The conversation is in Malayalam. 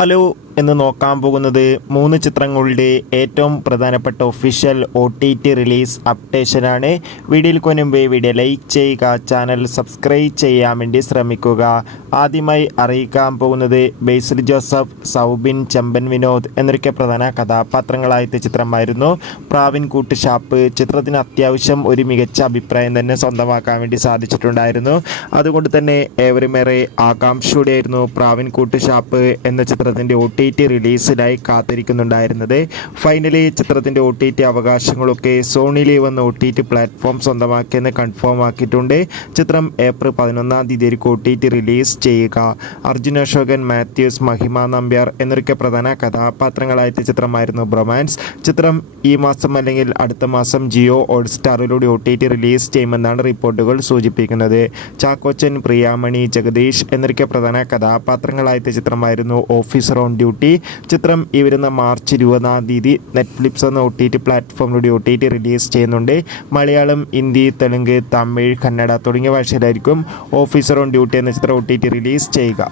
ഹലോ എന്ന് നോക്കാൻ പോകുന്നത് 3 ചിത്രങ്ങളുടെ ഏറ്റവും പ്രധാനപ്പെട്ട ഒഫീഷ്യൽ OTT റിലീസ് അപ്ഡേഷനാണ്. വീഡിയോയിൽ മുൻപ് വീഡിയോ ലൈക്ക് ചെയ്യുക, ചാനൽ സബ്സ്ക്രൈബ് ചെയ്യാൻ വേണ്ടി ശ്രമിക്കുക. ആദ്യമായി അറിയിക്കാൻ പോകുന്നത് ബേസിൽ ജോസഫ്, സൗബിൻ, ചെമ്പൻ വിനോദ് എന്നൊക്കെ പ്രധാന കഥാപാത്രങ്ങളായ ചിത്രമായിരുന്നു പ്രാവിൻ കൂട്ടുഷാപ്പ്. ചിത്രത്തിന് അത്യാവശ്യം ഒരു മികച്ച അഭിപ്രായം തന്നെ സ്വന്തമാക്കാൻ വേണ്ടി സാധിച്ചിട്ടുണ്ടായിരുന്നു. അതുകൊണ്ട് തന്നെ ഏവരുമേറെ ആകാംക്ഷയോടെയായിരുന്നു പ്രാവിൻ കൂട്ടുഷാപ്പ് എന്ന ചിത്രത്തിൻ്റെ OTT റിലീസിനായി കാത്തിരിക്കുന്നുണ്ടായിരുന്നത്. ഫൈനലി ചിത്രത്തിൻ്റെ OTT അവകാശങ്ങളൊക്കെ സോണി ലീവ് എന്ന OTT പ്ലാറ്റ്ഫോം സ്വന്തമാക്കിയെന്ന് കൺഫേം ആക്കിയിട്ടുണ്ട്. ചിത്രം ഏപ്രിൽ 11-ാം തീയതി OTT റിലീസ് ചെയ്യുക. അർജുൻ അശോകൻ, മാത്യൂസ്, മഹിമ നമ്പ്യാർ എന്നൊക്കെ പ്രധാന കഥാപാത്രങ്ങളായ ചിത്രമായിരുന്നു ബ്രൊമാൻസ്. ചിത്രം ഈ മാസം അല്ലെങ്കിൽ അടുത്ത മാസം ജിയോ ഹോട്ട്സ്റ്റാറിലൂടെ OTT റിലീസ് ചെയ്യുമെന്നാണ് റിപ്പോർട്ടുകൾ സൂചിപ്പിക്കുന്നത്. ചാക്കോച്ചൻ, പ്രിയാമണി, ജഗദീഷ് എന്നൊക്കെ പ്രധാന കഥാപാത്രങ്ങളായ ചിത്രമായിരുന്നു ഓഫീസർ ഓൺ ഡ്യൂട്ടി. ചിത്രം ഈ വരുന്ന മാർച്ച് 20-ാം തീയതി നെറ്റ്ഫ്ലിക്സ് എന്ന OTT പ്ലാറ്റ്ഫോമിലൂടെ OTT റിലീസ് ചെയ്യുന്നുണ്ട്. മലയാളം, ഹിന്ദി, തെലുങ്ക്, തമിഴ്, കന്നഡ തുടങ്ങിയ ഭാഷയിലായിരിക്കും ഓഫീസർ ഓൺ ഡ്യൂട്ടി എന്ന ചിത്രം OTT റിലീസ് ചെയ്യുക.